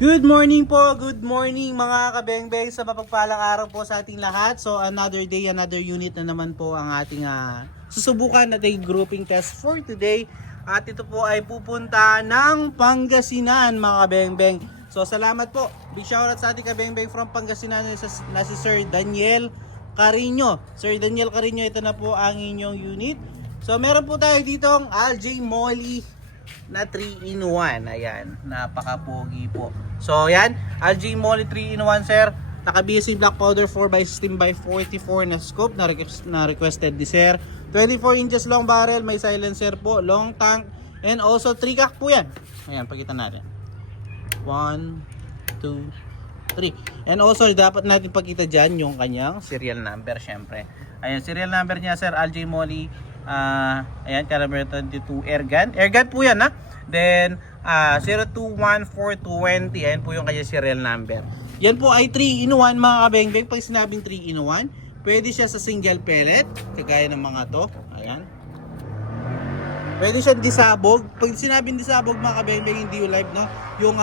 Good morning po, good morning mga kabengbeng sa mapagpalang araw po sa ating lahat. So another day, another unit na naman po ang ating susubukan nating grouping test for today. At ito po ay pupunta ng Pangasinan mga kabengbeng. So salamat po, big shoutout sa ating kabengbeng from Pangasinan na si Sir Daniel Carino. Sir Daniel Carino, ito na po ang inyong unit. So meron po tayo ditong Algae Molly na 3-in-1. Ayan, napaka-pogi po. So ayan, Algae Molly 3-in-1 sir. Naka-BSC black powder 4x16x44 na scope na requested ni sir. 24 inches long barrel, may silencer po, long tank, and also 3-cock po yan. Ayan, pakita natin. 1, 2, 3. And also dapat natin pakita dyan yung kanyang serial number syempre. Ayan, serial number niya sir, Algae Molly. Ayan, caliber 22 airgun. Airgun po yan ha. Then 021420. Ayan po yung kanya serial number. Yan po ay 3-in-1 mga kabengbeng. Pag sinabing 3-in-1, pwede siya sa single pellet, kagaya ng mga to. Ayan. Pwede siya disabog. Pag sinabing disabog mga kabengbeng, hindi yung live no. Yung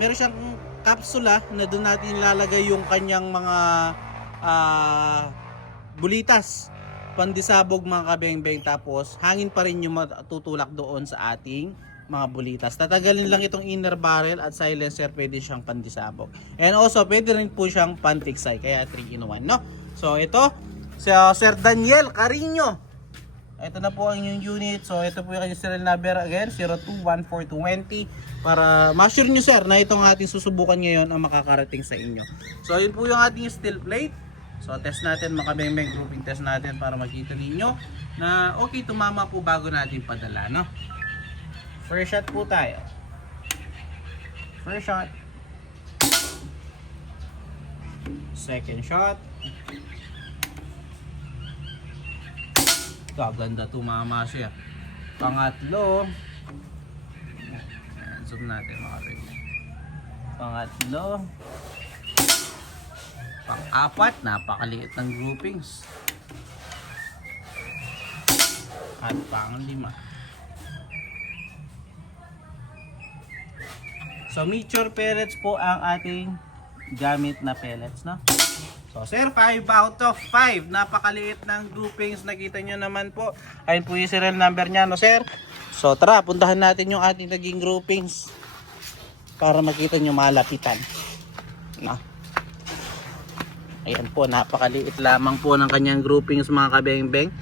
meron siyang kapsula na doon natin ilalagay yung kanyang mga bulitas. Pandisabog mga kabengbeng, tapos hangin pa rin yung matutulak doon sa ating mga bulitas. Tatagalin lang itong inner barrel at silencer, pwede siyang pandisabog. And also pwede rin po siyang pantiksay, kaya 3-in-1 no. So ito Sir Daniel Carino, ito na po ang inyong unit. So ito po yung kanyang serial number again, 021420, para ma-sure nyo sir na itong ating susubukan ngayon ang makakarating sa inyo. So yun po yung ating steel plate. So test natin mga kabengbeng, grouping test natin para makita ninyo na okay, tumama po bago natin padala no. First shot po tayo. First shot. Second shot. Kaganda, tumama siya. Pangatlo. Ayan, zoom natin mga kabengbeng. Pangatlo. Pang-apat, napakaliit ng groupings. At pang-lima. So mature pellets po ang ating gamit na pellets no. So sir, 5 out of 5. Napakaliit ng groupings, nakita nyo naman po. Ayun po yung serial number nya no sir. So tara, puntahan natin yung ating naging groupings para makita nyo malapitan no. Ayan po, napakaliit lamang po ng kanyang groupings mga kabengbeng.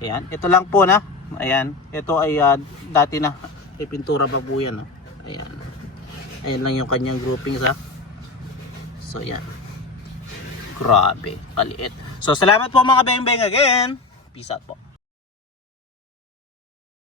Ayan, ito lang po na. Ayan, ito ay dati na ipintura pa po yan. Ayan. Ayan lang yung kanyang groupings ha. So ayan. Grabe, kaliit. So salamat po mga kabengbeng again. Peace out po.